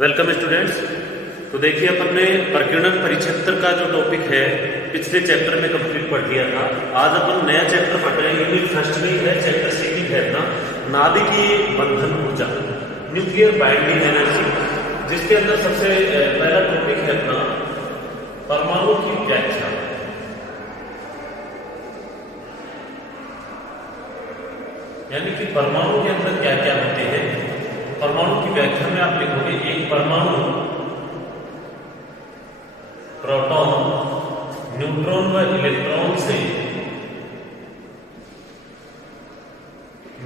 Welcome students. तो देखिए अपन ने प्रकीर्णन परिक्षेत्र का जो टॉपिक है पिछले चैप्टर में कंप्लीट पढ़ लिया था। आज अपन नया चैप्टर पढ़ रहे हैं। यूनिट फर्स्ट में है, चैप्टर सेकंड है अपना नाभिकीय बंधन ऊर्जा, न्यूक्लियर बाइंडिंग एनर्जी, जिसके अंदर सबसे पहला टॉपिक है अपना परमाणु की व्याख्या। यानी कि परमाणु के अंदर क्या क्या होते हैं। परमाणु की व्याख्या में आप लिखोगे एक परमाणु प्रोटॉन, न्यूट्रॉन व इलेक्ट्रॉन से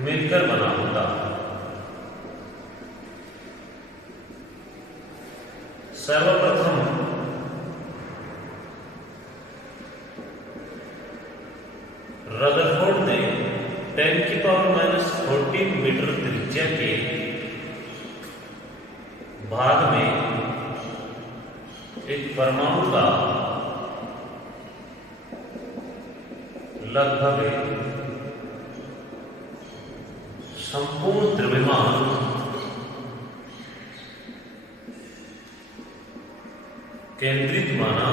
मिलकर बना होता। सर्वप्रथम रदरफोर्ड ने 10⁻⁴ मीटर त्रिज्या के भाग में एक परमाणु का लगभग संपूर्ण द्रव्यमान केंद्रित माना,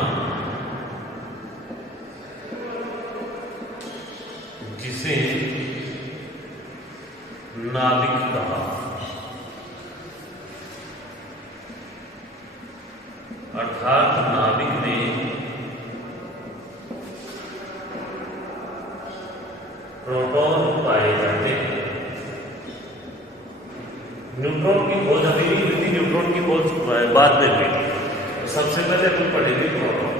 जिसे नाभिक कहा। अर्थात नाभिक में प्रोटॉन पाए जाते हैं। न्यूट्रॉन की खोज अभी नहीं हुई थी, न्यूट्रॉन की खोज बाद में हुई थी। तो सबसे पहले हम पढ़ेंगे प्रोटॉन,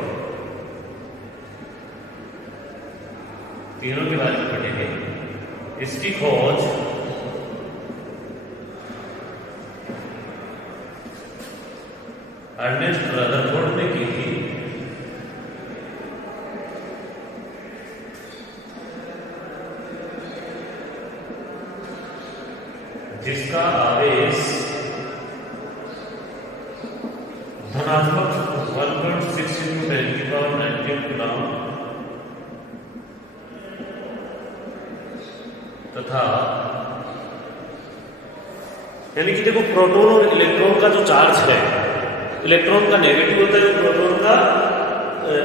तीनों के बारे में पढ़ेंगे। इसकी खोज अर्नेस्ट रदरफोर्ड ने की थी। जिसका आवेश धनात्मक 1.6 × 10⁻⁹ गुना तथा यानी कि देखो प्रोटॉन और इलेक्ट्रॉन का जो चार्ज है, इलेक्ट्रॉन का नेगेटिव होता है, प्रोटॉन का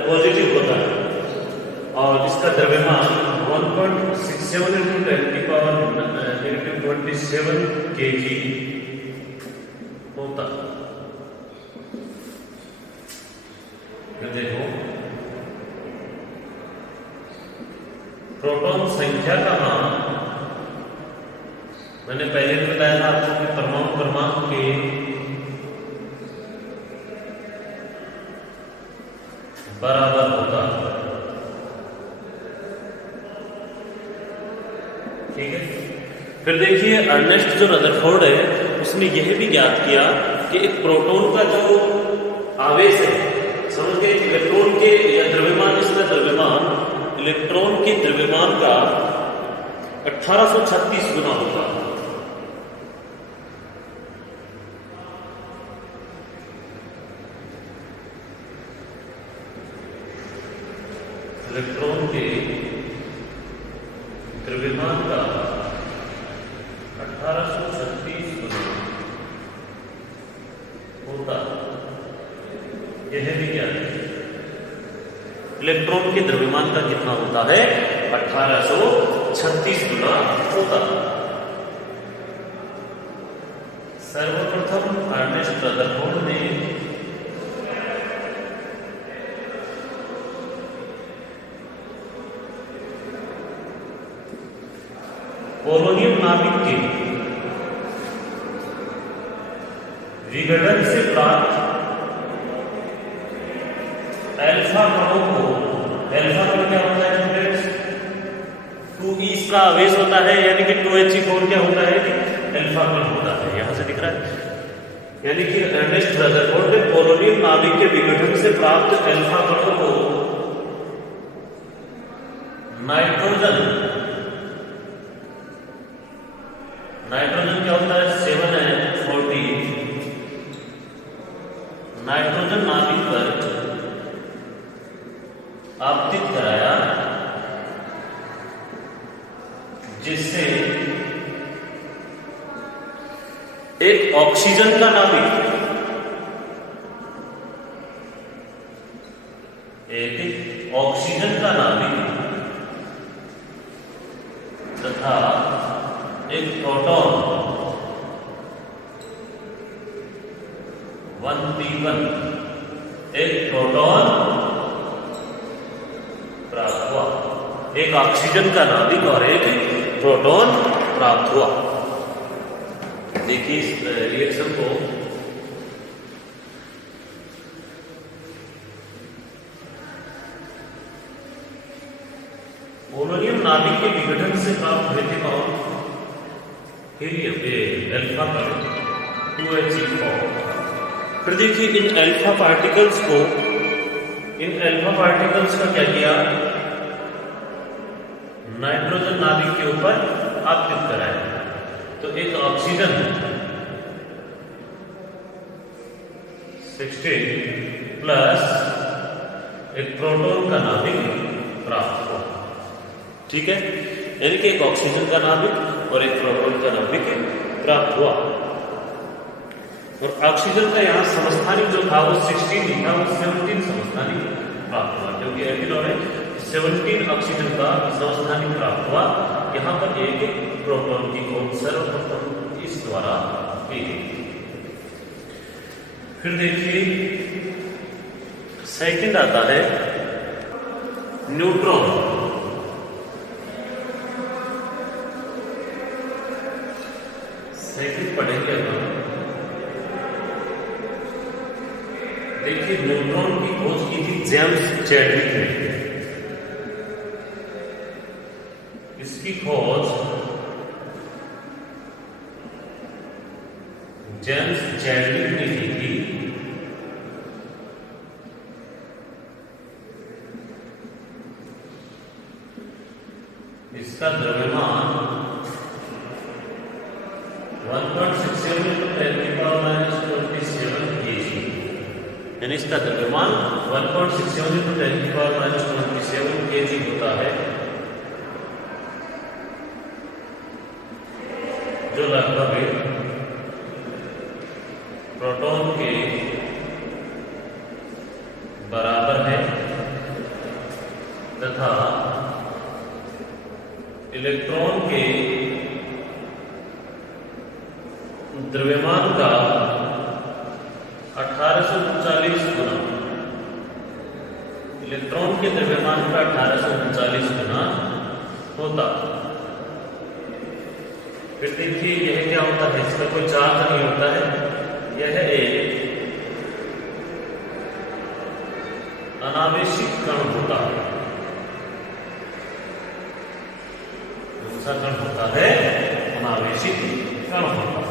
पॉजिटिव होता है। और इसका द्रव्यमान 1.67 × 10⁻⁻27 kg होता है। देखो प्रोटॉन संख्या का मान मैंने पहले भी बताया था आपको कि परमाणु क्रमांक के बराबर होता है। ठीक है। फिर देखिए अर्नेस्ट जो रदरफोर्ड है उसने यह भी ज्ञात किया कि एक प्रोटॉन का जो आवेश है, समझ गए, इलेक्ट्रॉन के या द्रव्यमान, इसका द्रव्यमान इलेक्ट्रॉन के द्रव्यमान का 1836 गुना होता है। इलेक्ट्रॉन के द्रव्यमान का 1836 गुना होता। यह भी क्या है, इलेक्ट्रॉन के द्रव्यमान का कितना होता है, 1836 गुना होता। सर्वप्रथम अर्नेस्ट रदरफोर्ड ने पोलोनियम नाभिक के विघटन से प्राप्त अल्फा कणों को, अल्फा कण क्या होता है स्टूडेंट्स, 2e का आवेश होता है, यानी कि 2He4 क्या होता है कि अल्फा कण होता है। यहां से दिख रहा है। यानी कि अर्नेस्ट रदरफोर्ड ने पोलोनियम नाभिक के विघटन से प्राप्त अल्फा कणों को नाइट्रोजन क्या होता है 7N40 नाइट्रोजन नाभिक पर आपतित कराया, जिससे एक ऑक्सीजन का नाभिक 1p1 एक प्रोटॉन प्राप्त हुआ, एक ऑक्सीजन का नाभिक और एक प्रोटॉन प्राप्त हुआ। देखिए इस रिएक्शन को पोलोनियम नाभिक के विघटन से प्राप्त हुए थे कौन? हीलियम अल्फा का 2He4। फिर देखिए इन अल्फा पार्टिकल्स का क्या किया? नाइट्रोजन नाभिक के ऊपर आपतित कराया। तो एक ऑक्सीजन 16 प्लस एक प्रोटॉन का नाभिक प्राप्त हुआ। ठीक है, यानी कि एक ऑक्सीजन का नाभिक और एक प्रोटॉन का नाभिक प्राप्त हुआ। और ऑक्सीजन का यहाँ समस्थानिक जो था वो 16 नहीं था, वो 17 समस्थानिक प्राप्त हुआ, क्योंकि एल्किनॉन है 17 ऑक्सीजन का समस्थानिक प्राप्त हुआ। यहाँ पर एक प्रोटॉन की खोज सर्वप्रथम इस द्वारा की गई। फिर देखिए सेकंड आता है न्यूट्रॉन। सेकंड पढ़ेंगे हम। देखिए न्यूट्रॉन की खोज की थी जेम्स चैडविक ने। इसकी खोज जेम्स चैडविक ने की थी। इसका द्रव्यमान 1.67 × 10⁻27 kg, यानी इसका द्रव्यमान 1.67 × 10⁻27 kg होता है, जो लगभग प्रोटॉन के बराबर है तथा इलेक्ट्रॉन के द्रव्यमान का 1839 गुना, इलेक्ट्रॉन के द्रव्यमान का 1839 गुना होता। फिर देखिए यह क्या होता है, इसका कोई चार्ज नहीं होता है, यह एक अनावेशित कण होता है। दूसरा कण होता है अनावेशित कण होता है।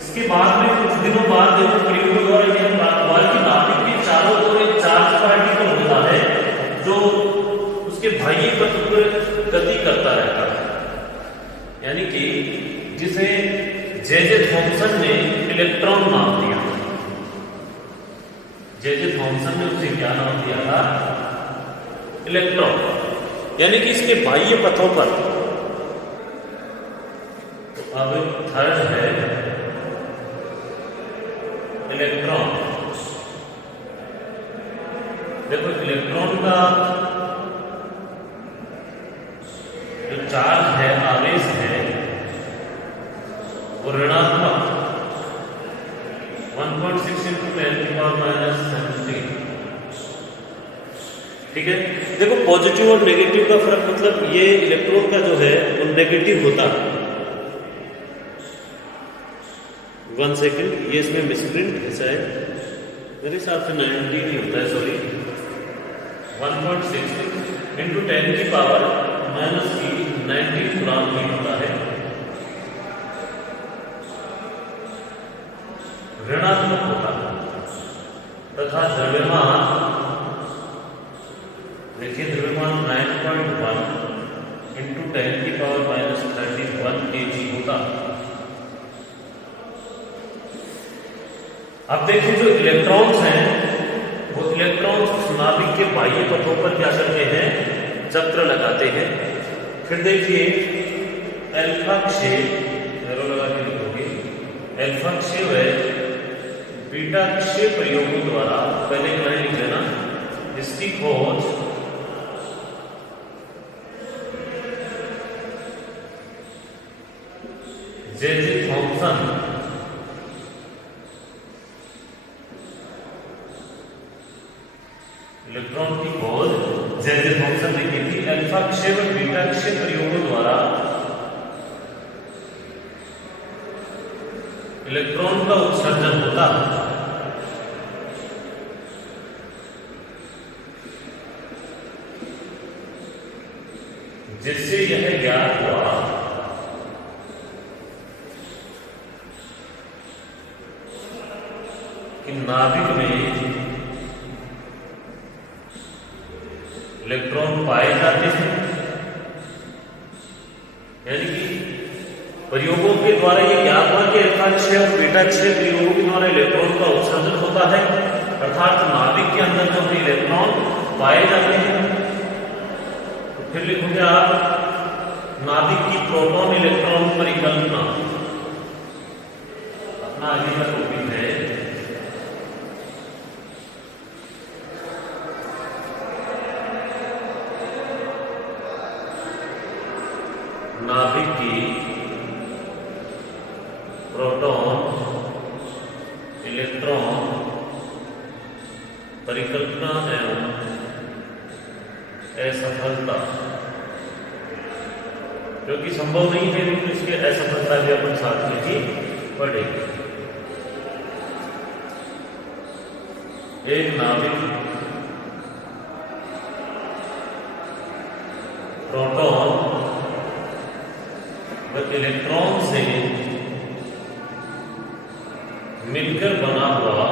इसके बाद में कुछ दिनों बाद देखो प्रयोगों द्वारा यह प्राप्त हुआ कि नाभिक के चारों ओर एक चार्ज पार्टिकल होता है जो उसके बाह्य पथ पर गति करता रहता है, यानी कि जिसे जे थॉमसन ने इलेक्ट्रॉन नाम दिया। जे थॉमसन ने उसे क्या नाम दिया था? इलेक्ट्रॉन। यानी कि इसके बाह्य पथों पर। तो अब थर्ड है इलेक्ट्रॉन। देखो इलेक्ट्रॉन का जो चार्ज है, आवेश है, वो ऋणात्मक 1.6 × 10⁻17। ठीक है, देखो पॉजिटिव और नेगेटिव का फर्क, मतलब ये इलेक्ट्रॉन का जो है वो नेगेटिव होता है। 1 सेकेंड, ये इसमें मिसप्रिंट है शायद, मेरे हिसाब से 90 नहीं होता है, सॉरी 1.6 × 10⁻⁻19 कुलाम ही होता है। ऋणात्मक होता है तथा द्रव्यमान, देखिए द्रव्यमान 9.1 × 10⁻31 kg होता। अब देखिए जो इलेक्ट्रॉन्स हैं वो इलेक्ट्रॉन्स नाभिक के बाह्य पथों पर क्या करते हैं? चक्र लगाते हैं। फिर देखिए अल्फा क्षय, एरो लगा के लिखोगे, अल्फा क्षय व बीटा क्षय प्रयोगों द्वारा, पहले मैंने लिख लेना, इसकी खोज जे थॉमसन इलेक्ट्रॉन की खोज जैसे फंक्शन देखी थी, अल्फा क्षय व बीटा क्षय प्रयोगों द्वारा इलेक्ट्रॉन का उत्सर्जन होता है। जिससे यह ज्ञात हुआ कि नाभिक में इलेक्ट्रॉन पाए जाते हैं, यानी कि प्रयोगों के द्वारा यह ज्ञात हुआ कि अल्फा क्षय और बीटा क्षय प्रयोगों के द्वारा इलेक्ट्रॉन का उत्सर्जन होता है, अर्थात नाभिक के अंदर जो इलेक्ट्रॉन पाए जाते हैं। तो फिर लिखोगे आप नाभिक की प्रोटॉन इलेक्ट्रॉन परिकल्पना, अपना आगे का टॉपिक है। नाभिक की प्रोटॉन इलेक्ट्रॉन परिकल्पना एवं असफलता, क्योंकि संभव नहीं है लेकिन इसके असफलता भी अपन साथ में ही पढ़ेंगे। एक नाभिक प्रोटॉन व इलेक्ट्रॉन से मिलकर बना हुआ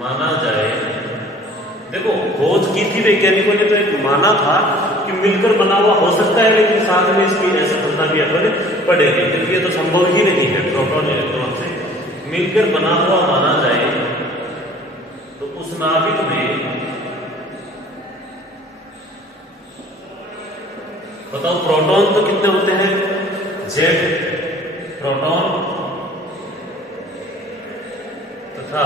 माना जाए। देखो खोज की थी वैज्ञानिकों ने, तो एक माना था कि मिलकर बना हुआ हो सकता है, लेकिन साथ में इसकी असफलता भी अपन पढ़ेंगे, क्योंकि ये तो संभव ही नहीं है प्रोटॉन इलेक्ट्रॉन से मिलकर बना हुआ माना जाए। तो उस नाभिक में बताओ प्रोटॉन तो कितने होते हैं, जेड प्रोटॉन तथा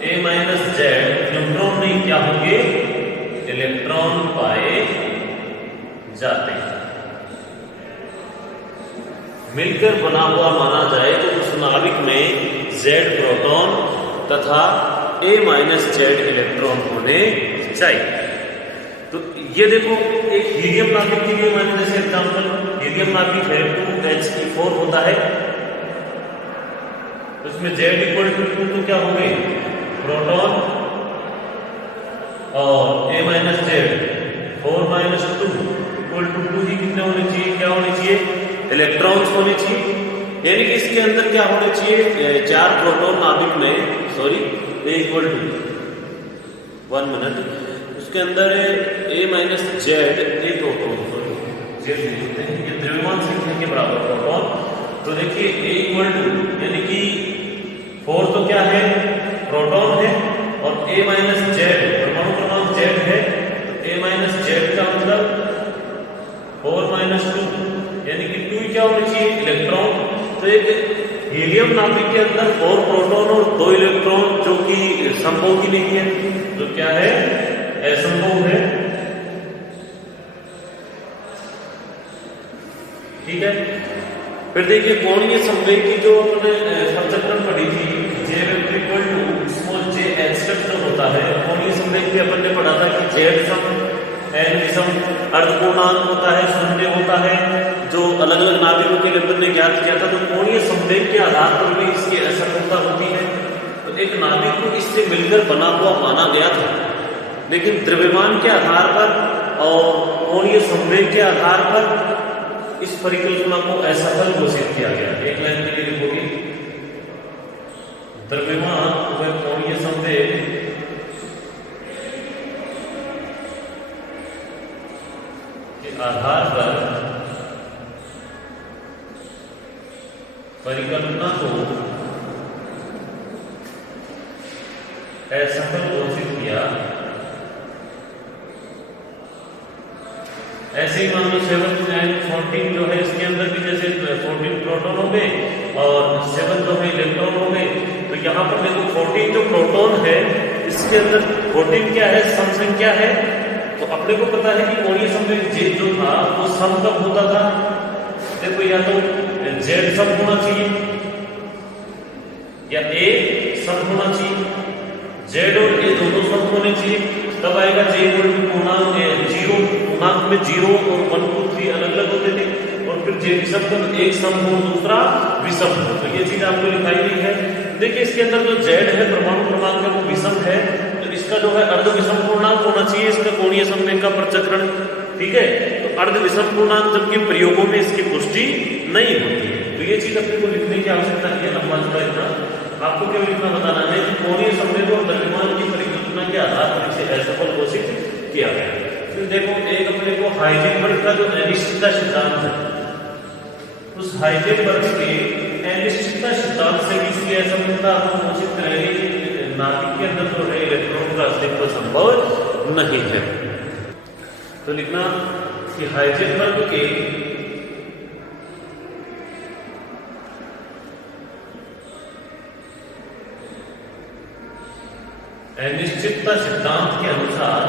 A माइनस जेड न्यूट्रॉन नहीं क्या होंगे, इलेक्ट्रॉन पाए जाते हैं। मिलकर बना हुआ माना जाए तो उस नाभिक में जेड प्रोटॉन तथा A माइनस जेड इलेक्ट्रॉन होने चाहिए। तो ये देखो एक हीलियम नाभिक के लिए मैंने जैसे एग्जांपल हीलियम नाभिक है 2He4 होता है, तो इसमें Z इक्वल टू 2 तो क्या होंगे प्रोटॉन और A minus z 4 minus 2 equal to 2 ही कितने होने चाहिए, क्या होने चाहिए इलेक्ट्रॉन्स होने चाहिए। यानी कि इसके अंदर क्या होने चाहिए 4 प्रोटॉन नाभिक में, sorry A equal to 1 minute, उसके अंदर A माइनस जेड एक प्रोटॉन, सॉरी जेड नहीं होते हैं, ये द्रव्यमान संख्या के बराबर प्रोटॉन। तो देखिए A इक्वल टू यानी कि 4 तो क्या है प्रोटॉन है और A माइनस जेड परमाणु क्रमांक जेड है, तो A माइनस जेड का मतलब 4 माइनस 2 यानी कि 2 क्या होना चाहिए इलेक्ट्रॉन। तो एक हीलियम नाभिक के अंदर 4 प्रोटॉन और 2 इलेक्ट्रॉन जो कि संभव ही नहीं है, तो क्या है असंभव है, ठीक है। फिर देखिए कोणीय संवेग की जो अपने समीकरण पढ़ी थी J equal to small j extra जो होता है, कोणीय संवेग भी अपन ने पढ़ा था कि Z सम n विषम अर्धपूर्णांक होता है, शून्य होता है, जो अलग अलग नाभिकों के लिए अपन ने ज्ञात किया था। तो कोणीय संवेग के आधार पर भी इसकी असफलता होती है। तो एक नाभिक को इससे मिलकर बना हुआ माना गया था, लेकिन द्रव्यमान के आधार पर और कोणीय संवेग के आधार पर इस परिकल्पना को असफल घोषित किया गया। एक लाइन के लिए लिखोगे द्रव्यमान व कोणीय संवेग के आधार पर परिकल्पना को असफल घोषित किया। ऐसे ही मान लो 7 and 14 जो है इसके अंदर भी जैसे 14 प्रोटॉन हो गए और 7 जो है इलेक्ट्रॉन हो गए। तो यहाँ पर देखो 14 जो प्रोटॉन है इसके अंदर 14 क्या है सम संख्या है। तो अपने को पता है कि कोणीय संवेग Z जो था वो सम कब होता था, देखो या तो Z सम होना चाहिए या A सम होना चाहिए। जेड और ए दोनों सम होने चाहिए, तब आएगा जे इक्वल टू पूर्णांक जीरो, पूर्णांक में 0 और 1 2 3 अलग अलग होते थे, और फिर जे विषम का एक सम हो दूसरा विषम हो, तो ये चीज आपको लिखाई गई है। देखिए इसके अंदर जो जेड है परमाणु क्रमांक है वो विषम है, तो इसका जो है अर्ध विषम पूर्णांक होना चाहिए, इसका कोणीय संवेग का प्रचक्रण, ठीक है। तो अर्ध विषम पूर्णांक जबकि प्रयोगों में इसकी पुष्टि नहीं होती है, तो ये चीज अपने को लिखने की आवश्यकता नहीं है, लंबा चौड़ा इतना आपको केवल इतना बताना है कि कोणीय संवेग और द्रव्यमान की परिकल्पना के आधार पर इसे असफल घोषित किया गया। फिर देखो एक अपने को हाइजेनबर्ग का जो अनिश्चितता सिद्धांत है, उस हाइजेनबर्ग के अनिश्चितता सिद्धांत से भी इसकी असफलता हम घोषित करेंगे कि नाभिक के अंदर जो है इलेक्ट्रॉन का अस्तित्व संभव नहीं है। तो लिखना कि हाइजेनबर्ग के अनिश्चितता सिद्धांत के अनुसार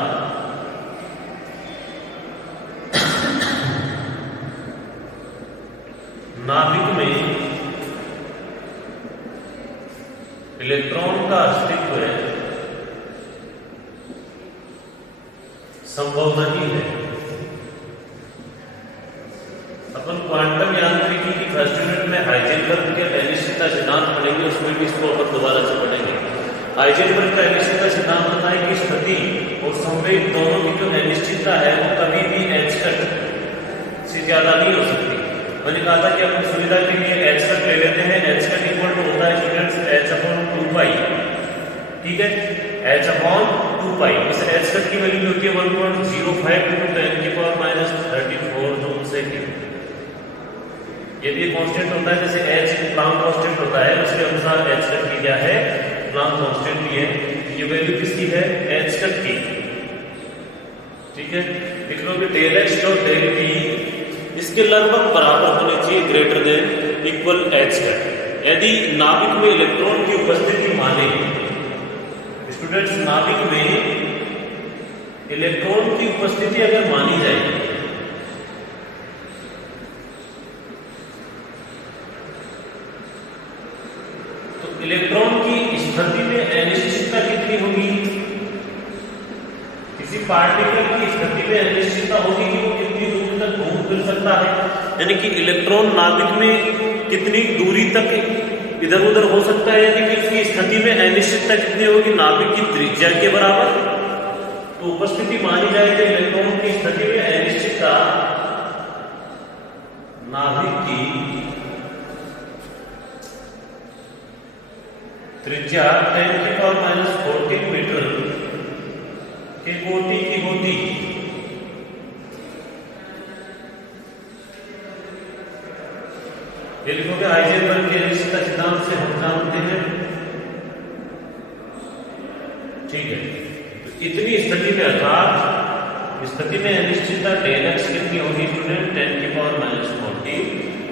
नाभिक में इलेक्ट्रॉन का अस्तित्व संभव नहीं है। अपन क्वांटम यांत्रिकी की फर्स्ट यूनिट में हाइजेनबर्ग के अनिश्चितता सिद्धांत पढ़ेंगे, उसमें भी इसको अपन दोबारा से पढ़ेंगे। हाइजेनबर्ग का अनिश्चितता सिद्धांत बताता है कि स्थिति और संवेग दोनों की जो अनिश्चितता है वो कभी भी h से ज्यादा नहीं हो सकती। मैंने कहा था कि अपन सुविधा के लिए h ले लेते हैं, h इक्वल टू होता है स्टूडेंट्स h/2π, ठीक है, h/2π। इस h की वैल्यू होती है 1.05 × 10⁻34 जूल सेकंड। यदि कांस्टेंट होता है जैसे h प्लांक कांस्टेंट होता है, उसके अनुसार h की क्या है, प्लांक कांस्टेंट की है, ये वैल्यू किसकी है, h की, ठीक है। लिख लो कि डेल x और डेल t इसके लगभग बराबर होने चाहिए, ग्रेटर देन इक्वल h का। यदि नाभिक में इलेक्ट्रॉन की उपस्थिति माने, स्टूडेंट्स नाभिक में इलेक्ट्रॉन की उपस्थिति अगर मानी जाए तो इलेक्ट्रॉन की स्थिति में अनिश्चितता कितनी होगी, किसी पार्टिकल की स्थिति में अनिश्चितता होगी कि वो कितनी दूर तक घूम फिर सकता है, यानी कि इलेक्ट्रॉन नाभिक में कितनी दूरी तक इधर उधर हो सकता है, यानी कि उसकी स्थिति में अनिश्चितता कितनी होगी, नाभिक की त्रिज्या के बराबर। तो उपस्थिति मानी जाए तो इलेक्ट्रॉन की स्थिति में अनिश्चितता नाभिक की त्रिज्या 10⁻14 मीटर के कोटि की होती। ये लिखोगे हाइजेनबर्ग के अनिश्चितता सिद्धांत से हम जानते हैं, ठीक है। तो इतनी स्थिति में अर्थात स्थिति में अनिश्चितता डेल x कितनी होगी स्टूडेंट, 10⁻14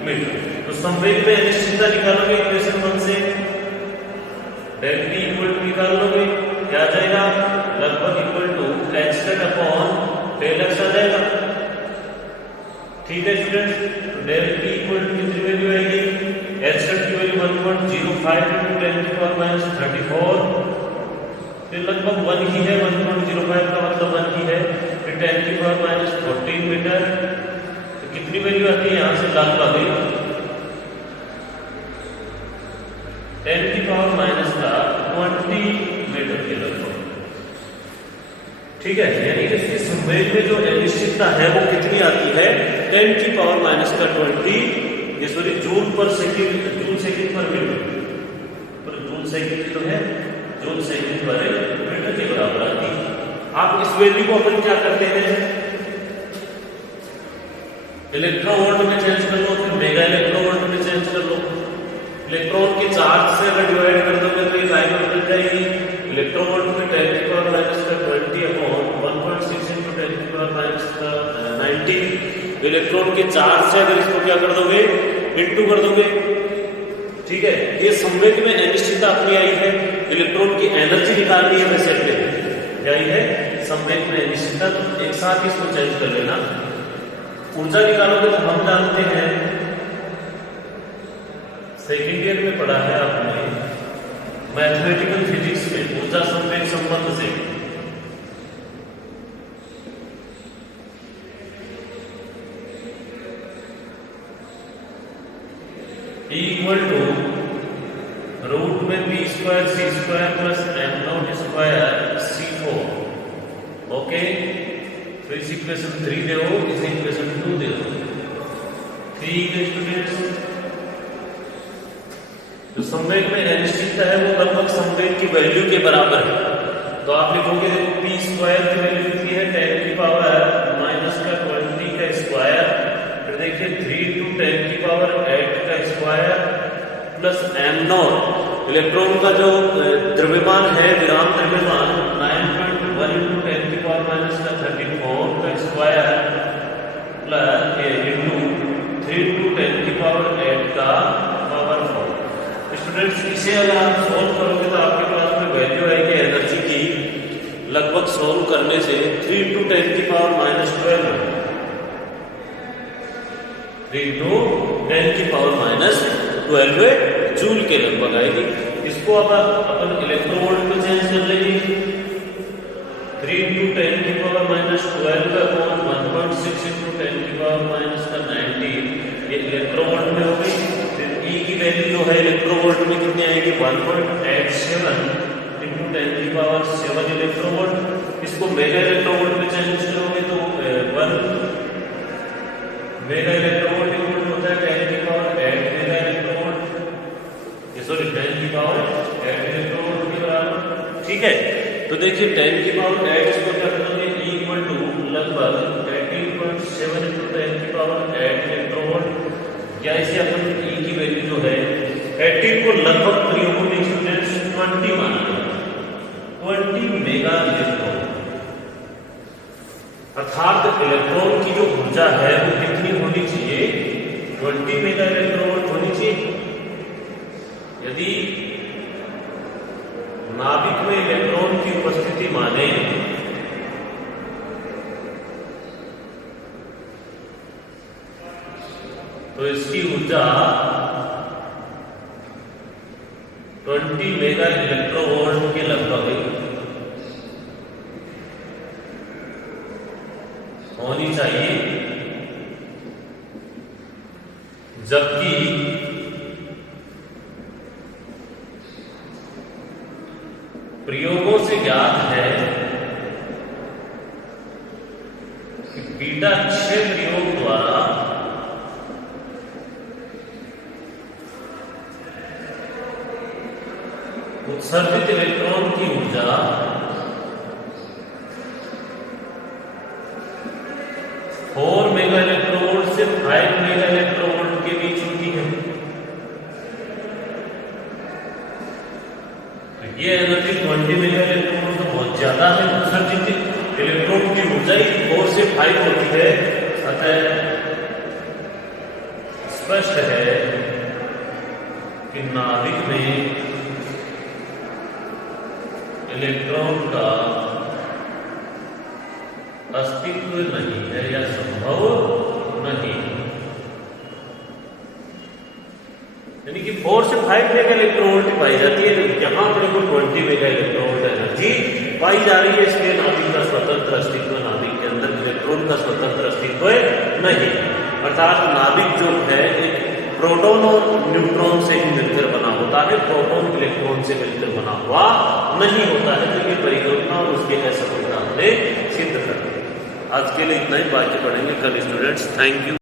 मीटर। तो संवेग में अनिश्चितता निकालोगे इक्वेशन 1 से, डेल t इक्वल टू निकाल लोगे, क्या आ जाएगा, लगभग equal to h del x आ जाएगा, ठीक है स्टूडेंट। तो डेल t इक्वल टू कितनी वैल्यू आएगी, h की वैल्यू 1.05 × 10⁻34, फिर लगभग 1 ही है, 1.05 का मतलब 1 ही है, फिर 10⁻14 मीटर। तो कितनी वैल्यू आती है यहां से, लगभग 10⁻20 मीटर के लगभग, ठीक है। यानी कि इसकी संवेग में जो अनिश्चितता है वो कितनी आती है, 10⁻20 ये सॉरी जूल पर सेकंड, जूल सेकंड पर मीटर, पर जूल सेकंड जो है जूल सेकंड पर मीटर के बराबर आती है। आप इस वैल्यू को अपन क्या करते हैं, इलेक्ट्रोवोल्ट में चेंज कर लो, फिर मेगा इलेक्ट्रोवोल्ट में चेंज कर लो। इलेक्ट्रॉन के चार्ज से अगर डिवाइड कर दोगे तो ये लाइन बदल जाएगी। इलेक्ट्रोवोल्ट में 10⁻20/1.6 × 10⁻19 इलेक्ट्रॉन के चार्ज से अगर इसको क्या कर दोगे, इंटू कर दोगे, ठीक है। ये संवेग में अनिश्चितता अपनी आई है, इलेक्ट्रॉन की एनर्जी निकालनी है वैसे अपने आई है, संवेग में अनिश्चितता। तो एक साथ इसको चेंज कर लेना। ऊर्जा निकालोगे तो हम जानते हैं, सेकेंड ईयर में पढ़ा है आपने, मैथमेटिकल फिजिक्स में ऊर्जा संवेग संबंध से इक्वल टू रूट में B square C square plus M naught square C four. Okay, तो इस इक्वेशन 3 दे हो, इस इक्वेशन 2 दे हो। ठीक है स्टूडेंट्स, जो संवेग में अनिश्चितता है वो लगभग संवेग की वैल्यू के बराबर है। तो आप लिखोगे देखो पी स्क्वायर की वैल्यू कितनी है, 10 की पावर माइनस का 20 का स्क्वायर, फिर देखिए 3 टू 10 की पावर 8 का square plus M not. Electron का जो द्रव्यमान है, विराम द्रव्यमान 9.1 इंटू 10 की पावर माइनस का 34 का स्क्वायर प्लस इंटू 3 टू 10 की पावर 8 का पावर 4। स्टूडेंट्स, इसे अगर आप सोल्व करोगे तो आपके पास में वैल्यू आएगी एनर्जी की, लगभग सोल्व करने से 3 टू 10 की पावर माइनस 12, 3 टू 10 की पावर माइनस 12 जूल के लगभग आएगी। इसको अब अपन इलेक्ट्रोवोल्ट में चेंज कर लेंगे। 3 टू 10 की पावर माइनस 12 अपॉन 1.6 इंटू 10 की पावर माइनस का 19, ये इलेक्ट्रोवोल्ट में हो गई। फिर ई की वैल्यू जो है इलेक्ट्रोवोल्ट में कितनी आएगी, 1.87 इंटू 10 की पावर 7 इलेक्ट्रोवोल्ट। इसको मेगा इलेक्ट्रोवोल्ट में चेंज करोगे तो 1 मेगा इलेक्ट्रोवोल्ट इक्वल होता है 10 की पावर 8 मेगा इलेक्ट्रोवोल्ट, सॉरी 10 की पावर 8 इलेक्ट्रोवोल्ट के बराबर। ठीक है, तो देखिए 10 की पावर 8 इसको क्या करोगे, इक्वल टू लगभग 18.7 इंटू 10 की पावर 8 इलेक्ट्रोवोल्ट, या इसे अपन ई की वैल्यू जो है 18 को लगभग प्रयोग में स्टूडेंट्स 20 माना जाता है, 20 मेगा इलेक्ट्रॉन। अर्थात इलेक्ट्रॉन की जो ऊर्जा है वो कितनी होनी चाहिए, 20 मेगा इलेक्ट्रोवोल्ट होनी चाहिए। यदि नाभिक में इलेक्ट्रॉन की उपस्थिति माने तो इसकी ऊर्जा 20 मेगा इलेक्ट्रोवोल्ट के लगभग होनी चाहिए, जबकि प्रयोगों से ज्ञात है कि बीटा 6 प्रयोग द्वारा उत्सर्जित इलेक्ट्रॉन की ऊर्जा 4 मेगा इलेक्ट्रोवोल्ट से 5 मेगा इलेक्ट्रोवोल्ट के बीच होती है। तो ये एनर्जी 20 मेगा इलेक्ट्रोवोल्ट तो बहुत ज्यादा है। उत्सर्जित इलेक्ट्रॉन की ऊर्जा ही 4 से 5 होती है। अतः स्पष्ट है कि नाभिक में इलेक्ट्रॉन का अस्तित्व नहीं है या संभव नहीं, यानी कि 4 से 5 मेगा इलेक्ट्रोवोल्ट पाई जाती है, यहां पर 20 मेगा इलेक्ट्रोवोल्ट एनर्जी पाई जा रही है। इसलिए नाभिक का स्वतंत्र अस्तित्व, नाभिक के अंदर इलेक्ट्रॉन का स्वतंत्र अस्तित्व नहीं। अर्थात नाभिक जो है एक प्रोटॉन और न्यूट्रॉन से ही मिलकर बना होता है, प्रोटॉन इलेक्ट्रॉन से मिलकर बना हुआ नहीं होता है। तो ये परिकल्पना और उसके असफलता हमने सिद्ध कर दी। आज के लिए इतना ही, बाकी पढ़ेंगे कल स्टूडेंट्स। Thank you.